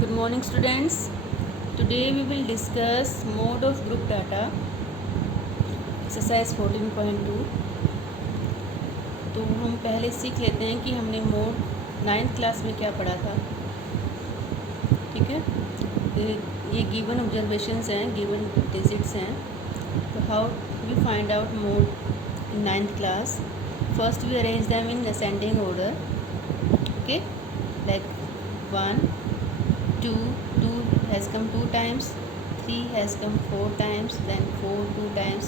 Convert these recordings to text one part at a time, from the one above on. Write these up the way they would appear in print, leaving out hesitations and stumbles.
Good morning students. Today we will discuss mode of group data exercise 14.2। तो हम पहले सीख लेते हैं कि हमने मोड 9th क्लास में क्या पढ़ा था। ठीक है, ये गिवन ऑब्जर्वेशंस हैं, गिवन डिजिट्स हैं। तो how we find out mode in 9th class. First we arrange them in ascending order. Okay, like 1 2 2 has come 2 times, 3 has come 4 times, then 4 2 times,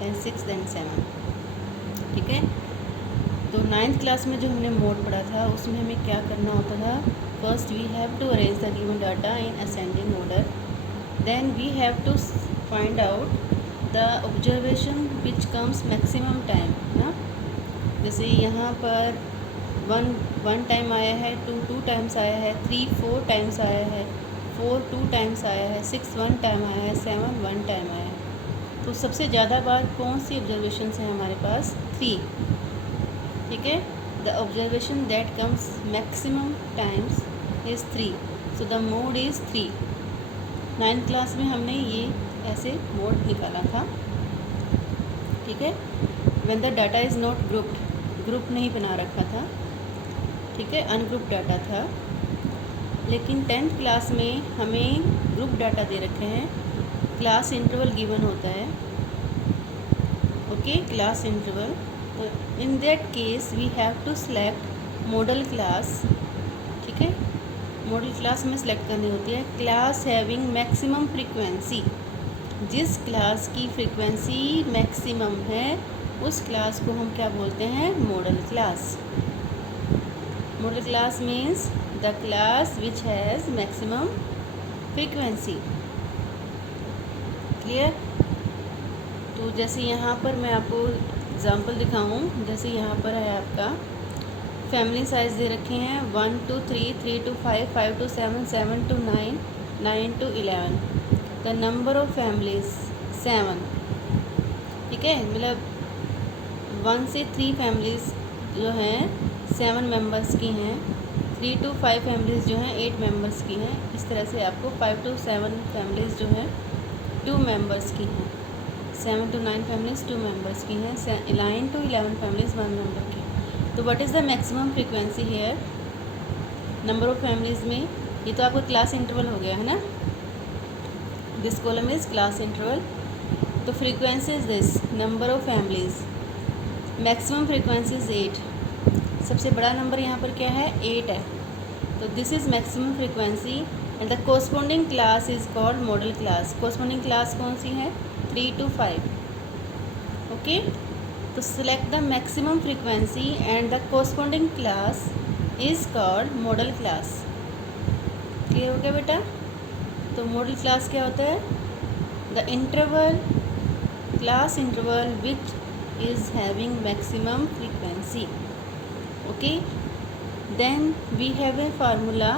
then 6, then 7। ठीक है, तो 9th class में जो हमने mode पढ़ा था उसमें हमें क्या करना होता था। First we have to arrange the given data in ascending order, then we have to find out the observation which comes maximum time ना। जैसे यहाँ पर वन टाइम आया है, टू टाइम्स आया है, 3 4 टाइम्स आया है, 4 2 टाइम्स आया है, 6 1 टाइम आया है, 7 1 टाइम आया है। तो सबसे ज़्यादा बार कौन सी ऑब्जर्वेशन है हमारे पास? 3। ठीक है, the observation that comes maximum times is 3, so the mode is 3। 9th class में हमने ये ऐसे मोड निकाला था। ठीक है, when the data is not grouped, group नहीं बना रखा था। ठीक है, अनग्रुप डाटा था। लेकिन 10th क्लास में हमें ग्रुप डाटा दे रखे हैं, क्लास इंटरवल गिवन होता है। Okay, class interval. तो in that case we have to select modal class. ठीक है, मॉडल क्लास में सेलेक्ट करनी होती है क्लास हैविंग मैक्सिमम फ्रीक्वेंसी। जिस क्लास की फ्रीक्वेंसी मैक्सिमम है उस क्लास को हम क्या बोलते हैं? Modal class. Modal class means the class which has maximum frequency. Clear? तो जैसे यहाँ पर मैं आपको एग्ज़ाम्पल दिखाऊँ, जैसे यहाँ पर है आपका फैमिली साइज़ दे रखे हैं 1 to 3, 3 to 5, 5 to 7, 7 to 9, 9 to 11। The number of families 7। ठीक है, मतलब 1 से 3 फैमिलीज़ जो हैं 7 मेंबर्स की हैं, 3 to 5 फैमिलीज़ जो हैं 8 मेंबर्स की हैं। इस तरह से आपको 5 to 7 फैमिलीज़ जो हैं 2 मेंबर्स की हैं, 7 to 9 फैमिलीज़ 2 मेंबर्स की हैं, 9 to 11 फैमिलीज़ 1 मेंबर की। तो what is the maximum frequency here? Number of families में ये तो आपका क्लास इंटरवल हो गया है ना। This column is class interval. तो frequency is this number of families, maximum frequency is 8। सबसे बड़ा नंबर यहाँ पर क्या है? 8 है। तो this is maximum frequency and the corresponding class is called model class. Corresponding class कौन सी है? 3 to 5। ओके, तो select the maximum frequency and the corresponding class is called model class. Clear हो गया बेटा? तो मॉडल क्लास क्या होता है? The interval, class interval which is having maximum frequency. Okay, then we have a formula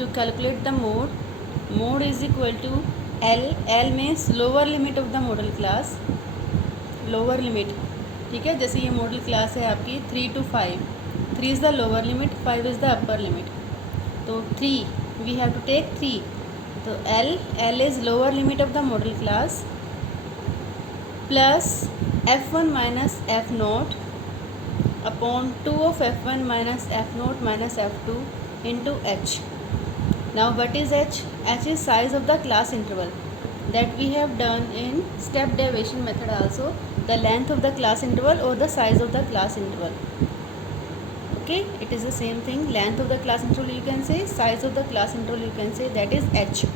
to calculate the mode. Mode is equal to L. L means lower limit of the model class, lower limit। ठीक है, जैसे ये model class है आपकी 3 to 5, 3 is the lower limit, 5 is the upper limit। तो 3 we have to take 3। तो L is lower limit of the model class plus F1 minus F0 upon 2 of F1 minus F0 minus F2 into H। Now what is H? H is size of the class interval that we have done in step derivation method also, the length of the class interval or the size of the class interval। Okay, it is the same thing, length of the class interval you can say, size of the class interval you can say, that is H।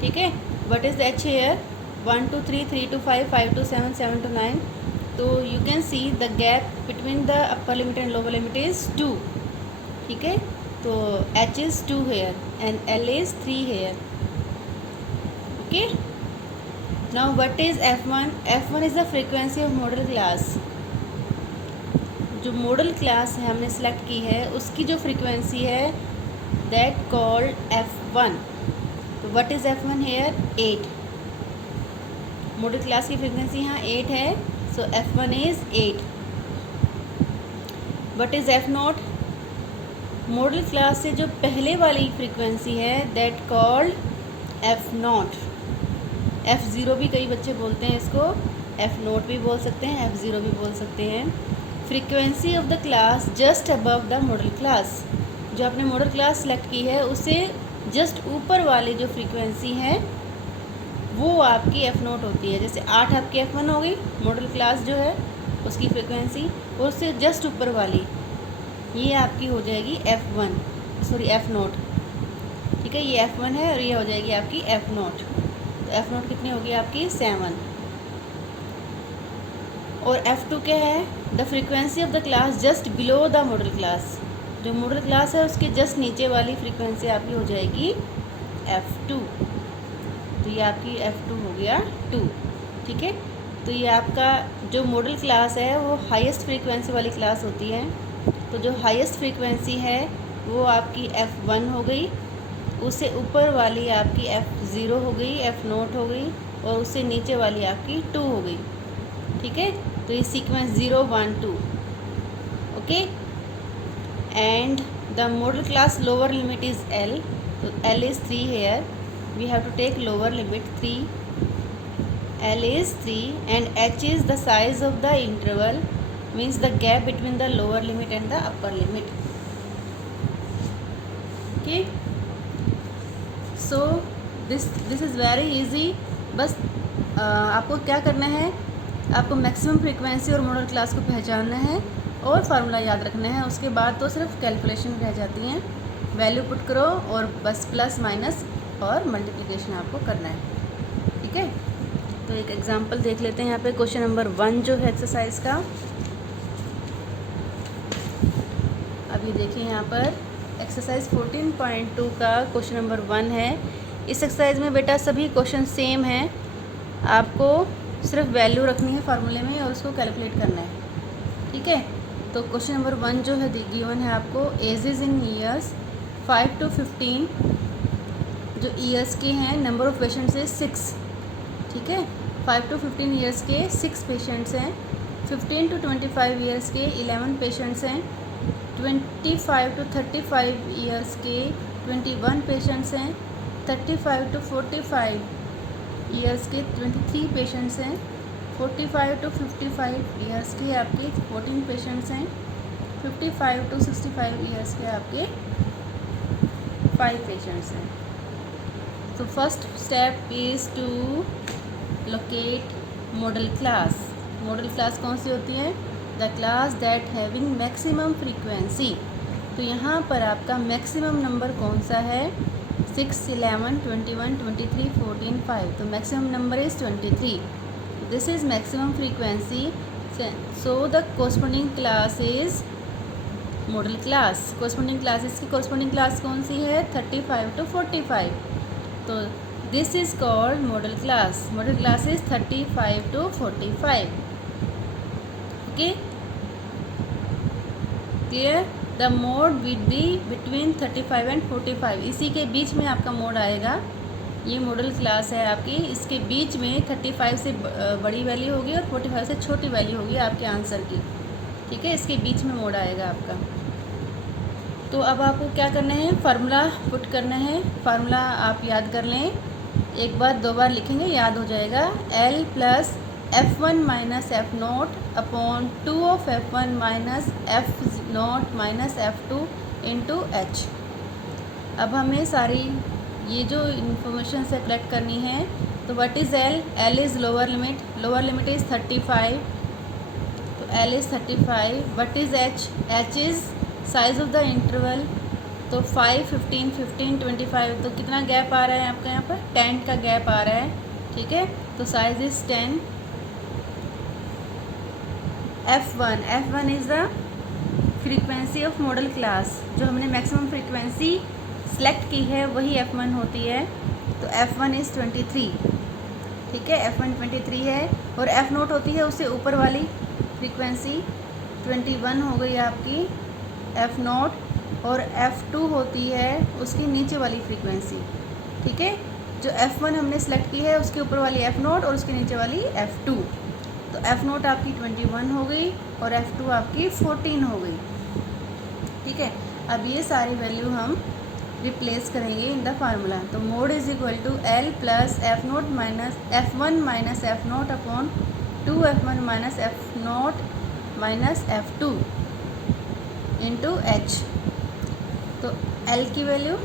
ठीक है, what is the H here? 1 to 3, 3 to 5, 5 to 7, 7 to 9। तो you can see the gap between the upper limit and lower limit is 2। ठीक है, तो H is 2 here and L is 3 here. Okay, now what is F1? F1 is the frequency of modal class. जो modal class है हमने select की है उसकी जो फ्रीक्वेंसी है दैट कॉल्ड F1। तो what is F1 here? 8। Modal class की फ्रीक्वेंसी यहाँ 8 है, so F1 is 8। What is F0? Model class से जो पहले वाली फ्रीक्वेंसी है दैट कॉल्ड F0, F0 भी कई बच्चे बोलते हैं इसको, F0 भी बोल सकते हैं, F0 भी बोल सकते हैं। Frequency of the class just above the modal class, जो आपने मॉडल क्लास सेलेक्ट की है उससे जस्ट ऊपर वाली जो फ्रीक्वेंसी है वो आपकी F0 होती है। जैसे 8 आपकी F1 हो गई, मॉडल क्लास जो है उसकी फ्रीक्वेंसी, और उससे जस्ट ऊपर वाली ये आपकी हो जाएगी F0, ठीक है। ये F1 है और ये हो जाएगी आपकी F0। तो F0 कितनी होगी आपकी 7। और F2 क्या है, the frequency of the class just below the modal class, जो मॉडल क्लास है उसके जस्ट नीचे वाली फ्रीक्वेंसी आपकी हो जाएगी F2। तो ये आपकी F2 हो गया 2, ठीक है। तो ये आपका जो मॉडल क्लास है वो हाईएस्ट फ्रीक्वेंसी वाली क्लास होती है। तो जो हाईएस्ट फ्रीक्वेंसी है वो आपकी F1 हो गई, उससे ऊपर वाली आपकी F0 हो गई, F0 हो गई, और उससे नीचे वाली आपकी 2 हो गई, ठीक है। तो ये sequence 0 1 2, okay. And the modal class lower limit is L, तो L is 3 here, we have to take lower limit 3, L is 3 and H is the size of the interval, means the gap between the lower limit and the upper limit, okay। So this is very easy। बस आपको क्या करना है, आपको maximum frequency और model class को पहचानना है और फार्मूला याद रखना है। उसके बाद तो सिर्फ कैलकुलेशन रह जाती हैं, वैल्यू पुट करो और बस प्लस माइनस और मल्टीप्लिकेशन आपको करना है, ठीक है। तो एक एग्जांपल देख लेते हैं यहाँ पे, क्वेश्चन नंबर 1 जो है एक्सरसाइज का। अभी देखिए यहाँ पर एक्सरसाइज 14.2 का क्वेश्चन नंबर 1 है। इस एक्सरसाइज में बेटा सभी क्वेश्चन सेम हैं, आपको सिर्फ वैल्यू रखनी है फार्मूले में और उसको कैलकुलेट करना है, ठीक है। तो क्वेश्चन नंबर 1 जो है गिवन है आपको, age is in years 5 to 15, जो ईयर्स के हैं, नंबर ऑफ़ पेशेंट्स है 6, ठीक है। 5 to 15 ईयर्स के 6 पेशेंट्स हैं, 15 to 25 ईयर्स के 11 पेशेंट्स हैं, 25 to 35 ईयर्स के 21 पेशेंट्स हैं, 35 to 45 ईयर्स के 23 पेशेंट्स हैं, 45 to 55 ईयर्स के आपके 14 पेशेंट्स हैं, 55 to 65 ईयर्स के आपके 5 पेशेंट्स हैं। तो first step is to locate modal class. Modal class कौन सी होती है, the class that having maximum frequency. तो यहाँ पर आपका मैक्सिमम नंबर कौन सा है, 6, 11, 21, 23, 14, 5। तो maximum number is 23, this is maximum frequency. So the corresponding class is model class. Corresponding classes की कोरस्पोंडिंग क्लास कौन सी है, 35 to 45। तो this is called model class. Modal class is 35 to 45, okay clear. The mode with be between 35 and 45, इसी के बीच में आपका mode आएगा। ये मॉडल क्लास है आपकी, इसके बीच में 35 से बड़ी वैल्यू होगी और 45 से छोटी वैल्यू होगी आपके आंसर की, ठीक है। इसके बीच में मोड आएगा आपका। तो अब आपको क्या करना है, फार्मूला पुट करना है। फार्मूला आप याद कर लें, एक बार 2 बार लिखेंगे याद हो जाएगा। L plus F1 minus F0 upon 2 of F1 minus F0 minus F2 into H। अब हमें सारी ये जो इन्फॉर्मेशन से कलेक्ट करनी है। तो what is L, L is lower limit, lower limit is 35, तो L is 35। What is H, H is size of the interval, तो 5, 15, 15, 25। तो कितना गैप आ रहा है आपका यहाँ पर, 10 का गैप आ रहा है, ठीक है। तो size is 10। F1 is the frequency of modal class, जो हमने मैक्सिमम फ्रीक्वेंसी सेलेक्ट की है वही F1 होती है। तो F1 इज़ 23, ठीक है। F1 23 है, और F0 होती है उससे ऊपर वाली फ्रीक्वेंसी, 21 हो गई आपकी F0, और F2 होती है उसकी नीचे वाली फ्रीक्वेंसी, ठीक है। जो F1 हमने सेलेक्ट की है उसके ऊपर वाली F0 और उसके नीचे वाली F2। तो F0 आपकी 21 हो गई और F2 आपकी 14 हो गई, ठीक है। अब ये सारी वैल्यू हम रिप्लेस करेंगे इन द फार्मूला। तो mode is equal to L plus F naught minus F one minus F naught upon 2f1 minus F naught minus F two into H. तो एल की वैल्यू,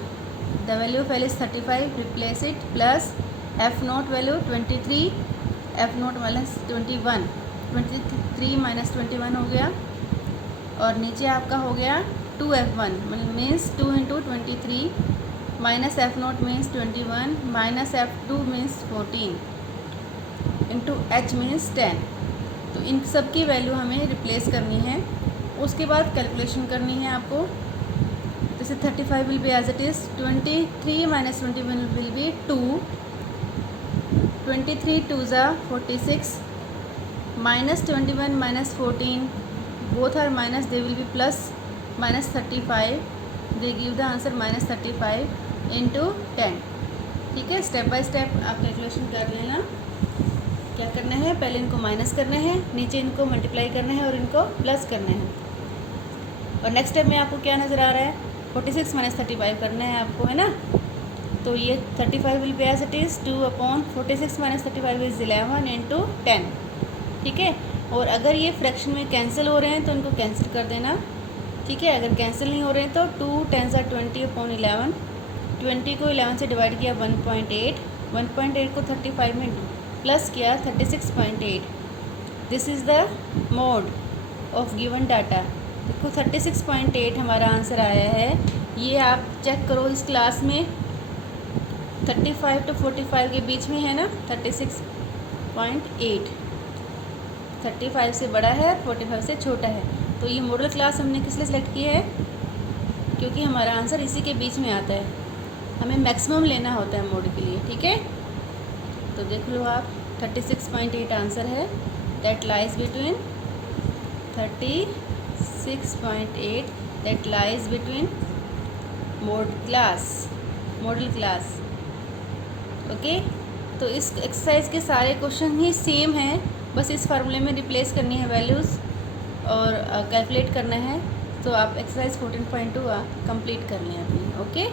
the value of L is 35, replace it, plus F naught value 23, F naught minus 21, 23 minus 21 हो गया, और नीचे आपका हो गया 2f1 means 2 into 23 minus F note means 21 minus F2 means 14 into H means 10। तो इन सब की वैल्यू हमें रिप्लेस करनी है। उसके बाद कैलकुलेशन करनी है आपको। जैसे 35 will be as it is, 23 minus 21 will be 2, 23 2 ज़ा 46 minus 21 minus 14 both are minus, they will be plus minus 35, they give the answer minus 35 into 10। ठीक है, स्टेप बाय स्टेप आप कैलकुलेशन कर लेना। क्या करना है, पहले इनको माइनस करना है, नीचे इनको मल्टीप्लाई करना है और इनको प्लस करना है। और नेक्स्ट स्टेप में आपको क्या नज़र आ रहा है, 46 माइनस 35 करना है आपको, है ना। तो ये 35 will be as it is 2 upon 46 minus 35 is 11 into 10। ठीक है, और अगर ये फ्रैक्शन में कैंसिल हो रहे हैं तो इनको कैंसिल कर देना। ठीक है, अगर कैंसिल नहीं हो रहे हैं तो 2 10 20 अपॉन 11, 20 को 11 से डिवाइड किया 1.8, 1.8 को 35 में प्लस किया 36.8। This is the mode of given data. देखो 36.8 हमारा आंसर आया है। ये आप चेक करो इस क्लास में 35 to 45 के बीच में है ना, 36.8, 35 से बड़ा है, 45 से छोटा है। तो ये मॉडल क्लास हमने किस लिए सेलेक्ट की है, क्योंकि हमारा आंसर इसी के बीच में आता है। हमें मैक्सिमम लेना होता है मोड के लिए। ठीक है, तो देख लो आप 36.8 आंसर है। That lies between 36.8 that lies between model class. Okay, तो इस एक्सरसाइज के सारे क्वेश्चन ही सेम हैं, बस इस फार्मूले में रिप्लेस करनी है वैल्यूज़ और कैलकुलेट करना है। तो आप एक्सरसाइज 14.2 कंप्लीट कर लें अपनी। ओके।